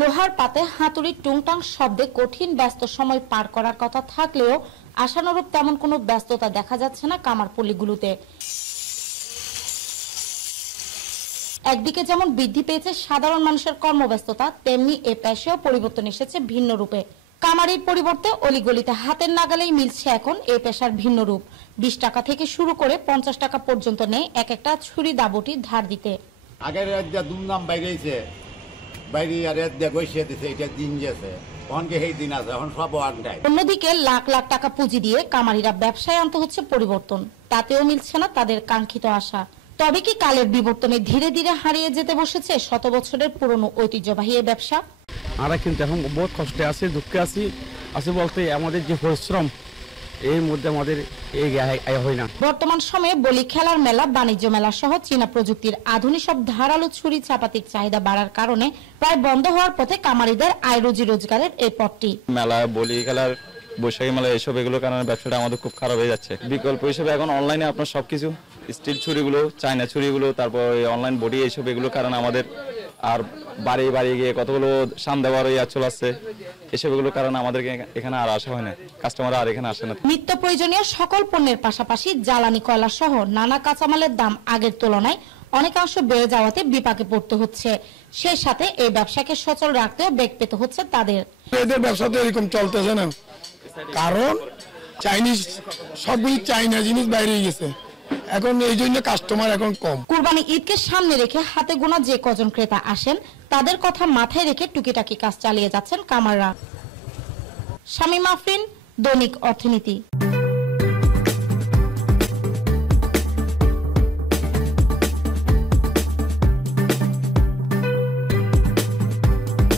লোহার পাতে হাতুড়ির টুংটাং শব্দে কঠিন ব্যস্ত সময় পার করার কথা থাকলেও আশানুরূপ তেমন কোনো ব্যস্ততা দেখা যাচ্ছে না কামারপল্লীগুলোতে। একদিকে যেমন বৃদ্ধি পেয়েছে সাধারণ মানুষের কর্মব্যস্ততা, তেমনি এ পেশায়ও পরিবর্তন এসেছে ভিন্ন রূপে। কামারির পরিবর্তে অলিগলিতে হাতের নাগালেই মিলছে এখন এই পেশার ভিন্ন রূপ। 20 টাকা থেকে শুরু করে 50 টাকা পর্যন্ত নেয় এক একটা ছুরি দাবটি ধার দিতে। আগের দুমদাম বাইরেছে, বাইরে আর বসিয়ে দিছে, এটা দিন গেছে, এই দিন আছে, এখন সব আড্ডায়। অন্যদিকে লাখ লাখ টাকা পুঁজি দিয়ে কামারিরা ব্যবসায় আনতে হচ্ছে পরিবর্তন, তাতেও মিলছে না তাদের কাঙ্ক্ষিত আশা। তবে কি কালের বিবর্তনে ধীরে ধীরে হারিয়ে যেতে বসেছে শত বছরের পুরনো ঐতিহ্যবাহী এই ব্যবসা? আমরা কিন্তু এখন বহুত কষ্টে আছি, দুঃখে আছি বলতে আমাদের যে পরিশ্রম এর মধ্যে আমাদের হয় না। বর্তমান সময়ে বলি খেলার মেলা, বাণিজ্য মেলা সহ চীনা প্রযুক্তির আধুনিক সব ধারালো ছুরি চাপাতির চাহিদা বাড়ার কারণে প্রায় বন্ধ হওয়ার পথে কামারিদের আয় রুজি রোজগারের এই পথটি। মেলা, বলি খেলার, বৈশাখী মেলা, এসব এগুলো কারণে ব্যবসাটা আমাদের খুব খারাপ হয়ে যাচ্ছে। বিকল্প হিসেবে এখন অনলাইনে আপনার সবকিছু, স্টিল ছুরিগুলো, চায়না ছুরিগুলো, তারপর অনলাইন বডি, এইসব এগুলো কারণে আমাদের আর বাড়ি গিয়ে কতগুলো সাম দেওয়ার চলে আসছে, এসব এগুলো কারণে আমাদেরকে এখানে আর আসা হয় না, কাস্টমার আর এখানে আসে না। নিত্য প্রয়োজনীয় সকল পণ্যের পাশাপাশি জ্বালানি কয়লা সহ নানা কাঁচামালের দাম আগের তুলনায় অনেকাংশ বেড়ে যাওয়াতে বিপাকে পড়তে হচ্ছে। সেই সাথে এই ব্যবসাকে সচল রাখতেও বেগ পেতে হচ্ছে তাদের। এদের ব্যবসা তো এরকম চলতেছে না, কারণ চাইনিজ সবই চাইনা জিনিস বাইরে গেছে, এখন এই জন্য কাস্টমার এখন কম। কুরবানি ঈদকে সামনে রেখে হাতে গোনা যে কজন ক্রেতা আসেন তাদের কথা মাথায় রেখে টুকিটাকি কাজ চালিয়ে যাচ্ছেন কামাররা। শামীমা আফরিন, দৈনিক অর্থনীতি।